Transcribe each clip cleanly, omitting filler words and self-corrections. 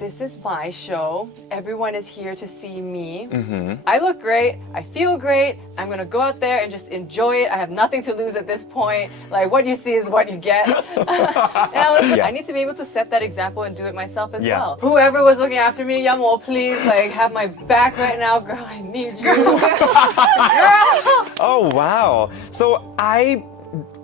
This is my show. Everyone is here to see me. I look great. I feel great. I'm going to go out there and just enjoy it. I have nothing to lose at this point. Like, what you see is what you get. And I was like, I need to be able to set that example and do it myself as well. Whoever was looking after me, Yamo, please, like, have my back right now. Girl, I need you. Girl. Oh, wow. So I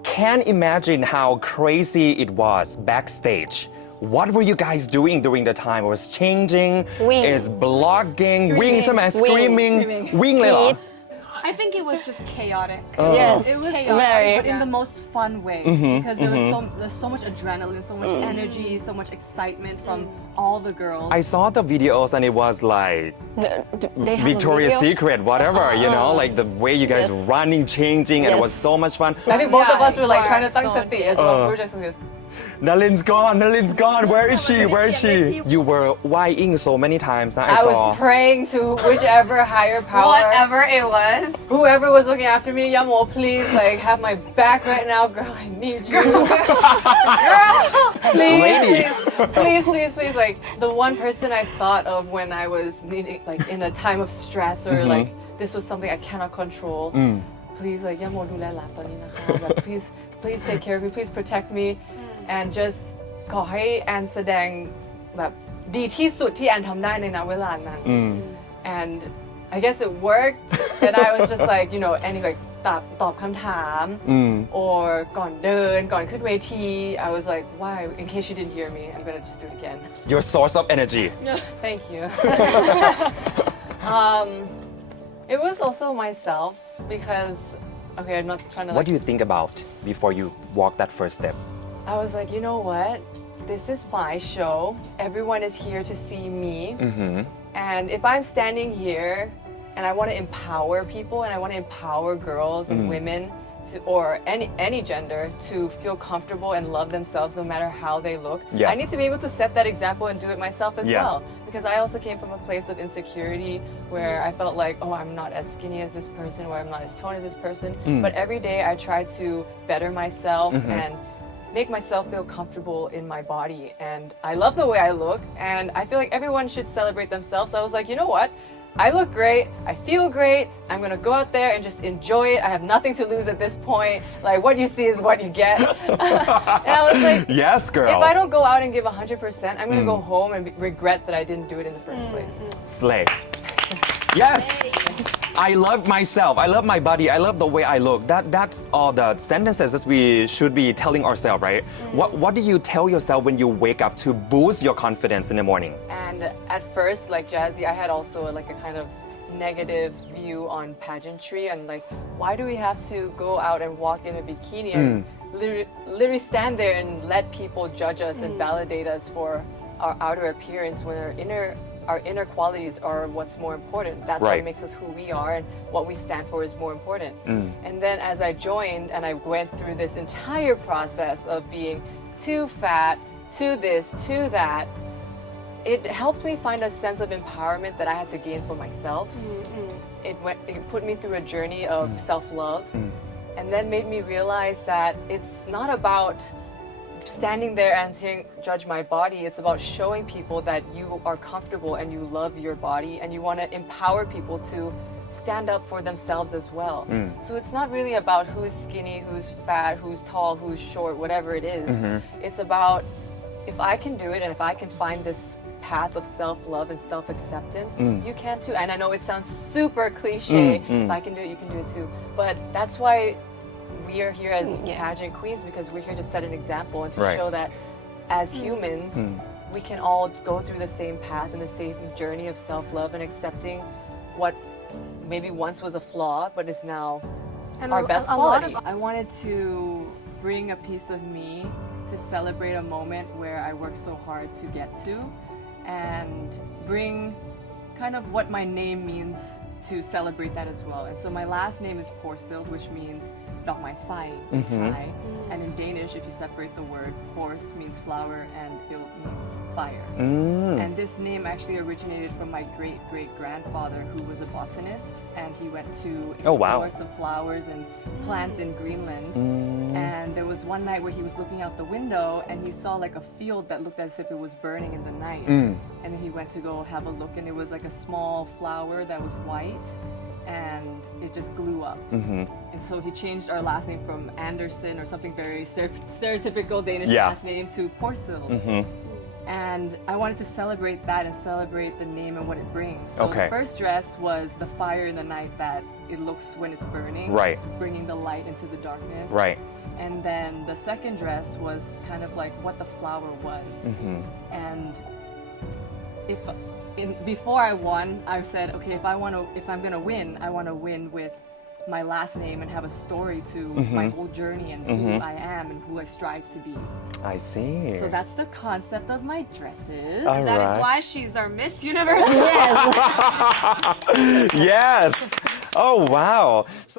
can't imagine how crazy it was backstage. What were you guys doing during the time? It was changing, is blogging, wing ใช่ไหม screaming, wing เลยเหรอ I think it was just chaotic. Yes, It was very. chaotic, but in the most fun way because there's so much adrenaline, so much energy, so much excitement from all the girls. I saw the videos and it was like They have Victoria's a video? Secret, whatever, you know, like the way you guys running, changing, and it Yes. was so much fun. I think both of us were like trying to so think as well. We were just like this. Nalin's gone, where is she, You were whining so many times that I I saw. was praying to whichever higher power. Whatever it was. Whoever was looking after me, Yamo, please, like, have my back right now. Girl, I need you. Girl, please. Like, the one person I thought of when I was needing, like, in a time of stress or like, this was something I cannot control. Please, like, Yamo, ดูแลหลานตอนนี้นะคะ Like, please take care of me. Please protect me. And just ขอให้แอนแสดงแบบดีที่สุดที่แอนทำได้ในณเวลานั้น and I guess it worked and I was just like you know any like ตอบคำถาม or ก่อนเดินก่อนขึ้นเวที I was like why in case you didn't hear me I'm gonna just do it again Your source of energy. thank you it was also myself because okay I'm not trying to What do you think about before you walk that first step? I was like, you know what? This is my show. Everyone is here to see me. And if I'm standing here and I want to empower people and I want to empower girls and women to, or any gender to feel comfortable and love themselves no matter how they look, I need to be able to set that example and do it myself as well. Because I also came from a place of insecurity where I felt like, oh, I'm not as skinny as this person or I'm not as toned as this person. But every day I try to better myself and make myself feel comfortable in my body and I love the way I look and I feel like everyone should celebrate themselves so I was like you know what I look great I feel great I'm gonna go out there and just enjoy it I have nothing to lose at this point like what you see is what you get and I was like Yes, girl. if I don't go out and give 100% I'm gonna go home and regret that I didn't do it in the first place Slay. Yes. I love myself. I love my body. I love the way I look. That's all the sentences that we should be telling ourselves, right? What do you tell yourself when you wake up to boost your confidence in the morning? And at first, like Jazzy, I had also like a kind of negative view on pageantry and like, why do we have to go out and walk in a bikini and literally stand there and let people judge us and validate us for our outer appearance when our inner qualities are what's more important. That's what makes us who we are and what we stand for is more important. And then as I joined and I went through this entire process of being too fat, to this, to that, it helped me find a sense of empowerment that I had to gain for myself. It put me through a journey of self-love and then made me realize that it's not about standing there and saying, judge my body. It's about showing people that you are comfortable and you love your body and you want to empower people to stand up for themselves as well. So it's not really about who's skinny, who's fat, who's tall, who's short, whatever it is. It's about if I can do it and if I can find this path of self-love and self-acceptance, you can too. And I know it sounds super cliche. If I can do it, you can do it too. But that's why we are here as pageant queens because we're here to set an example and to show that as humans we can all go through the same path and the same journey of self-love and accepting what maybe once was a flaw but is now our best quality. I wanted to bring a piece of me to celebrate a moment where I worked so hard to get to and bring kind of what my name means to celebrate that as well. And so my last name is Porsild, which means ดอกไม้ไฟin Thai and in Danish if you separate the word pors means flower and il means fire and this name actually originated from my great grandfather who was a botanist and he went to explore some flowers and plants in Greenland and there was one night where he was looking out the window and he saw like a field that looked as if it was burning in the night and then he went to go have a look and it was like a small flower that was white and it just blew up and so he changed our last name from Anderson or something very stereotypical Danish last name to Porsild and I wanted to celebrate that and celebrate the name and what it brings so the first dress was the fire in the night that it looks when it's burning bringing the light into the darkness and then the second dress was kind of like what the flower was and before I won, I said, okay, if I'm gonna win, I want to win with my last name and have a story to my whole journey and who I am and who I strive to be. I see. So that's the concept of my dresses. That is why she's our Miss Universe. Yes. Oh, wow.